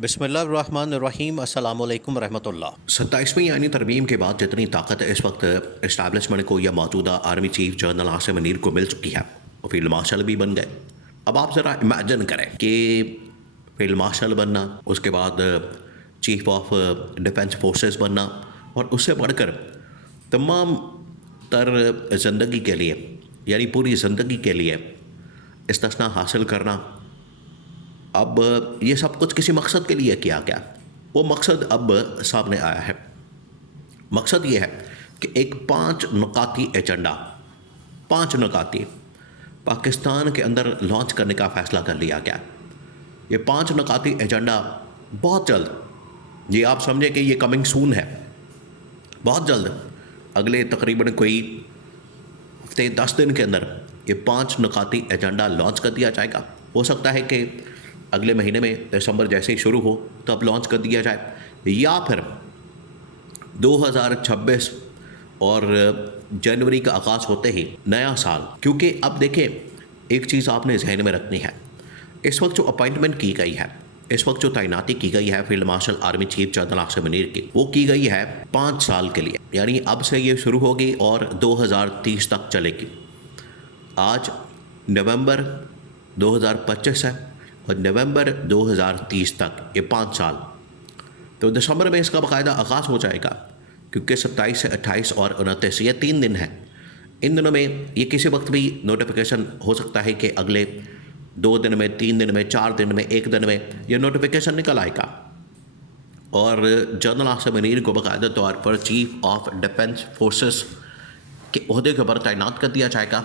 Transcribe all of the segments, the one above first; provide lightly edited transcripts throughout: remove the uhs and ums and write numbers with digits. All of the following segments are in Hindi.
बिस्मिल्लाहिर्रहमानिर्रहीम अस्सलामुअलैकुम रहमतुल्लाह। 27वीं आईनी तरमीम के बाद जितनी ताकत इस वक्त इस्टेब्लिशमेंट को या मौजूदा army chief general Asim Munir को मिल चुकी है, वो फील्ड मार्शल भी बन गए। अब आप ज़रा इमेजिन करें कि फील्ड मार्शल बनना, उसके बाद चीफ ऑफ डिफेंस फोर्सेस बनना, और उससे बढ़कर तमाम तर ज़िंदगी के लिए यानी पूरी ज़िंदगी के लिए इस्तिस्ना हासिल करना। अब ये सब कुछ किसी मकसद के लिए किया गया, वो मकसद अब सामने आया है। मकसद ये है कि एक 5 नुकाती एजेंडा, 5 नुकाती पाकिस्तान के अंदर लॉन्च करने का फ़ैसला कर लिया गया। ये 5 नुकाती एजेंडा बहुत जल्द, ये आप समझे कि ये कमिंग सून है, बहुत जल्द, अगले तकरीबन कोई हफ्ते 10 दिन के अंदर ये 5 नुकाती एजेंडा लॉन्च कर दिया जाएगा। हो सकता है कि अगले महीने में दिसंबर जैसे ही शुरू हो तब लॉन्च कर दिया जाए, या फिर 2026 और जनवरी का आगाज़ होते ही नया साल। क्योंकि अब देखें, एक चीज़ आपने जहन में रखनी है, इस वक्त जो अपॉइंटमेंट की गई है, इस वक्त जो तैनाती की गई है field marshal army chief general Asim Munir की, वो की गई है 5 साल के लिए। यानी अब से ये शुरू होगी और 2030 तक चलेगी। आज नवंबर 2025 है और नवंबर 2030 तक ये 5 साल, तो दिसंबर में इसका बाकायदा आगाज़ हो जाएगा। क्योंकि 27 से 28 और 29 ये 3 दिन हैं। इन दिनों में ये किसी वक्त भी नोटिफिकेशन हो सकता है कि अगले 2 दिन में, 3 दिन में, 4 दिन में, 1 दिन में ये नोटिफिकेशन निकल आएगा और जनरल आसिम मुनीर को बाकायदा तौर पर चीफ ऑफ डिफेंस फोर्सेस के ओहदे के ऊपर तैनात कर दिया जाएगा।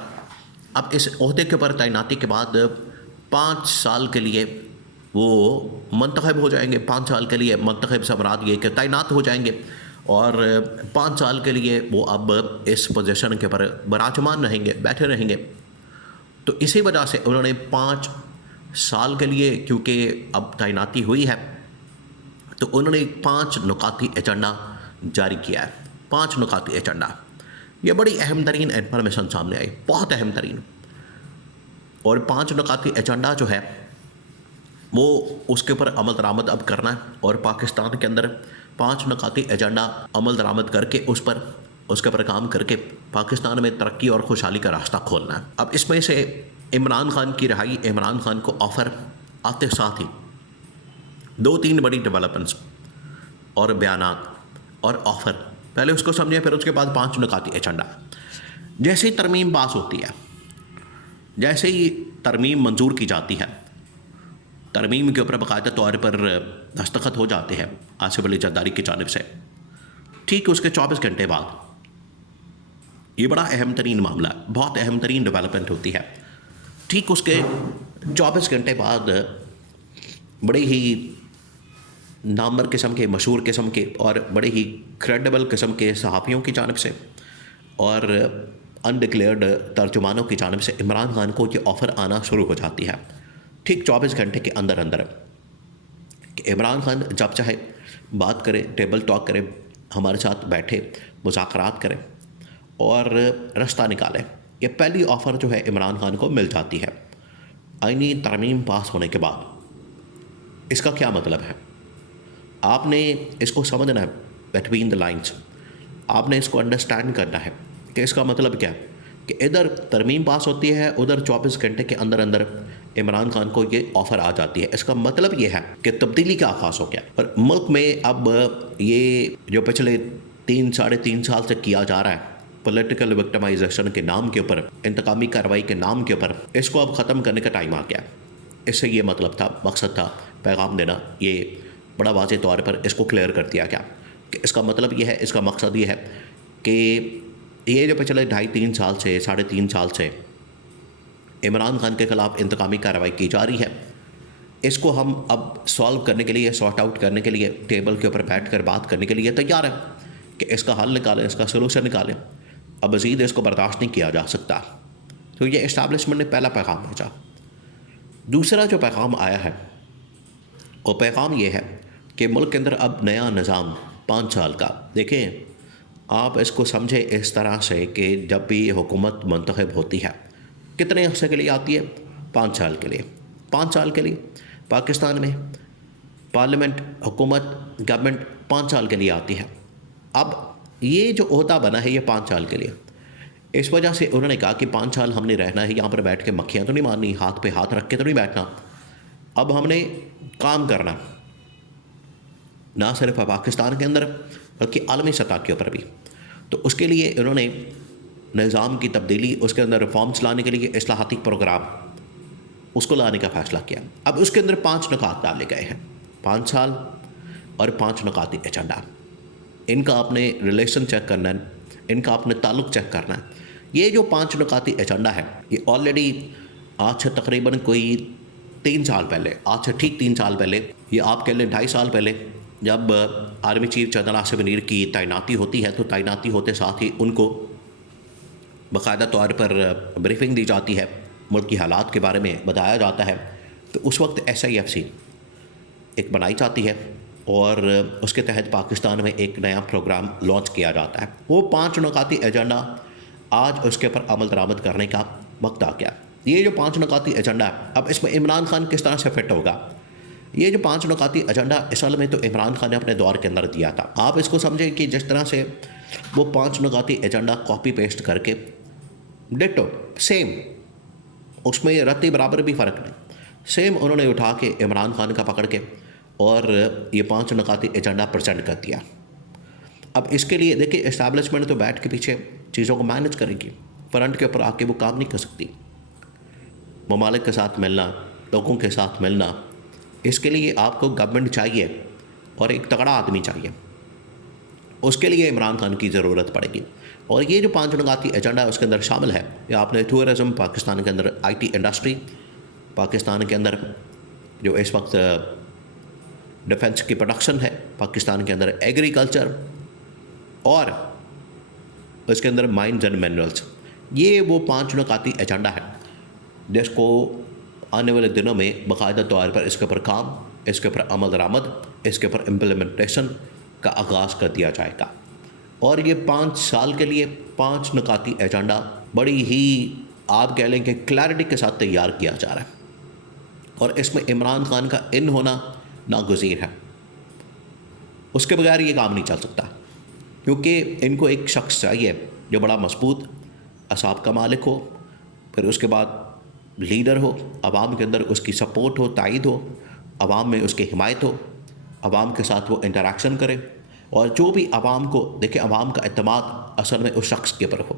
अब इस ओहदे के ऊपर तैनाती के बाद 5 साल के लिए वो मुंतखब हो जाएंगे। 5 साल के लिए मुंतखब से मुराद ये कि तैनात हो जाएंगे और 5 साल के लिए वो अब इस पोजीशन के ऊपर विराजमान रहेंगे, बैठे रहेंगे। तो इसी वजह से उन्होंने 5 साल के लिए, क्योंकि अब तैनाती हुई है, तो उन्होंने 5 नुकाती एजेंडा जारी किया है। 5 नुकाती एजेंडा, ये बड़ी अहम तरीन इंफॉर्मेशन सामने आई, बहुत अहम तरीन। और 5 नुकाती एजेंडा जो है वो उसके ऊपर अमल दरामद अब करना है और पाकिस्तान के अंदर 5 नुकाती एजेंडा अमल दरामद करके उसके ऊपर काम करके पाकिस्तान में तरक्की और खुशहाली का रास्ता खोलना है। अब इसमें से इमरान खान की रिहाई, इमरान खान को ऑफ़र आते साथ ही 2-3 बड़ी डेवलपमेंट्स और बयानात और ऑफ़र, पहले उसको समझें, फिर उसके बाद 5 नुकाती एजेंडा। जैसे ही तरमीम पास होती है, जैसे ही तरमीम मंजूर की जाती है, तरमीम के ऊपर बाकायदा तौर पर दस्तखत हो जाते हैं आसिफ अली जरदारी की जानिब से, ठीक उसके 24 घंटे बाद, ये बड़ा अहम तरीन मामला है, बहुत अहम तरीन डेवलपमेंट होती है। ठीक उसके 24 घंटे बाद बड़े ही नामवर किस्म के, मशहूर किस्म के और बड़े ही क्रेडिबल किस्म के सहाफ़ियों की जानिब से और अनडिक्लेयर्ड तर्जुमानों की जानिब से इमरान खान को ये ऑफ़र आना शुरू हो जाती है, ठीक 24 घंटे के अंदर अंदर, कि इमरान खान जब चाहे बात करे, टेबल टॉक करे, हमारे साथ बैठे, मुज़ाकरात करें और रास्ता निकालें। ये पहली ऑफ़र जो है इमरान खान को मिल जाती है आईनी तरमीम पास होने के बाद। इसका क्या मतलब है, आपने इसको समझना है, बिटवीन द लाइन्स आपने इसको अंडरस्टैंड करना है कि इसका मतलब क्या है कि इधर तरमीम पास होती है, उधर 24 घंटे के अंदर अंदर इमरान खान को ये ऑफ़र आ जाती है। इसका मतलब ये है कि तब्दीली का आगाज़ हो गया और मुल्क में अब ये जो पिछले 3-3.5 साल से किया जा रहा है पॉलिटिकल विक्टिमाइजेशन के नाम के ऊपर, इंतकामी कार्रवाई के नाम के ऊपर, इसको अब ख़त्म करने का टाइम आ गया। इससे ये मतलब था, मकसद था, पैगाम देना, ये बड़ा वाज़ेह तौर पर इसको क्लियर कर दिया गया कि इसका मतलब ये है, इसका मकसद ये है कि ये जो पिछले 2.5-3 साल से, 3.5 साल से इमरान खान के ख़िलाफ़ इंतकामी कार्रवाई की जा रही है, इसको हम अब सॉल्व करने के लिए, सॉर्ट आउट करने के लिए, टेबल के ऊपर बैठ कर बात करने के लिए तैयार है कि इसका हल निकालें, इसका सलूशन निकालें। अब मज़ीद इसको बर्दाश्त नहीं किया जा सकता। तो ये इस्टेब्लिशमेंट ने पहला पैगाम भेजा। दूसरा जो पैगाम आया है वो पैगाम ये है कि मुल्क के अंदर अब नया निज़ाम 5 साल का, देखें आप इसको समझे इस तरह से कि जब भी हुकूमत मुंतखब होती है, कितने अरसे के लिए आती है? 5 साल के लिए। 5 साल के लिए पाकिस्तान में पार्लियामेंट, हुकूमत, गवर्नमेंट 5 साल के लिए आती है। अब ये जो ओहदा बना है ये 5 साल के लिए, इस वजह से उन्होंने कहा कि 5 साल हमने रहना है, यहाँ पर बैठ के मक्खियाँ तो नहीं मारनी, हाथ पे हाथ रख के तो नहीं बैठना, अब हमने काम करना, ना सिर्फ पाकिस्तान के अंदर बल्कि आलमी सतह के ऊपर भी। तो उसके लिए उन्होंने निज़ाम की तब्दीली, उसके अंदर रिफॉर्म्स लाने के लिए इस्लाहाती प्रोग्राम उसको लाने का फ़ैसला किया। अब उसके अंदर 5 नुकात डाले गए हैं, 5 साल और 5 नुकाती एजेंडा। इनका आपने रिलेशन चेक करना है, इनका आपने ताल्लुक़ चेक करना है। ये जो 5 नुकाती एजेंडा है ये ऑलरेडी आज से तकरीबन कोई 3 साल पहले, आज से ठीक 3 साल पहले, ये आप कह लें 2.5 साल पहले, जब army chief general Asif Munir की तैनाती होती है तो तैनाती होते साथ ही उनको बाकायदा तौर पर ब्रीफिंग दी जाती है, मुल्क की हालात के बारे में बताया जाता है। तो उस वक्त SIFC एक बनाई जाती है और उसके तहत पाकिस्तान में एक नया प्रोग्राम लॉन्च किया जाता है। वो 5 नुकाती एजेंडा आज उसके ऊपर अमल दरामद करने का वक्त आ गया। ये जो 5 नुकाती एजेंडा है, अब इसमें इमरान खान किस तरह से फिट होगा? ये जो 5 नुकाती एजेंडा असल में तो इमरान खान ने अपने दौर के अंदर दिया था। आप इसको समझें कि जिस तरह से वो 5 नुकाती एजेंडा कॉपी पेस्ट करके डिटो सेम, उसमें रत्ती बराबर भी फ़र्क नहीं, सेम उन्होंने उठा के इमरान खान का पकड़ के और ये 5 नुकाती एजेंडा प्रेजेंट कर दिया। अब इसके लिए देखिए इस्टेब्लिशमेंट तो बैठ के पीछे चीज़ों को मैनेज करेगी, फ्रंट के ऊपर आके वो काम नहीं कर सकती। ममालिक के साथ मिलना, लोगों के साथ मिलना, इसके लिए आपको गवर्नमेंट चाहिए और एक तगड़ा आदमी चाहिए। उसके लिए इमरान खान की ज़रूरत पड़ेगी। और ये जो 5 नुकाती एजेंडा है उसके अंदर शामिल है, या आपने टूरिज़म, पाकिस्तान के अंदर IT इंडस्ट्री, पाकिस्तान के अंदर जो इस वक्त डिफेंस की प्रोडक्शन है, पाकिस्तान के अंदर एग्रीकल्चर और उसके अंदर माइंस एंड मिनरल्स, ये वो 5 नुकाती एजेंडा है जिसको आने वाले दिनों में बाकायदा तौर पर इसके ऊपर काम, इसके ऊपर अमल दरामद, इसके ऊपर इम्प्लीमेंटेशन का आगाज़ कर दिया जाएगा। और ये 5 साल के लिए 5 नुकाती एजेंडा बड़ी ही आप कह लें कि क्लैरिटी के साथ तैयार किया जा रहा है और इसमें इमरान खान का इन होना नागुज़ीर है। उसके बगैर ये काम नहीं चल सकता, क्योंकि इनको एक शख्स चाहिए जो बड़ा मजबूत असाब का मालिक हो, फिर उसके बाद लीडर हो, आवाम के अंदर उसकी सपोर्ट हो, तायद हो, आवाम में उसकी हिमायत हो, आवाम के साथ वो इंटरेक्शन करे और जो भी आवाम को देखे, आवाम का एतमाद असल में उस शख्स के ऊपर हो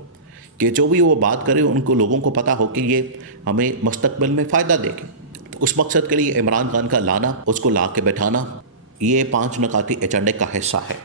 कि जो भी वो बात करे उनको लोगों को पता हो कि ये हमें मुस्तकबिल में फ़ायदा देगी। तो उस मकसद के लिए इमरान खान का लाना, उसको ला के बैठाना, ये 5 नुकाती एजेंडे का हिस्सा है।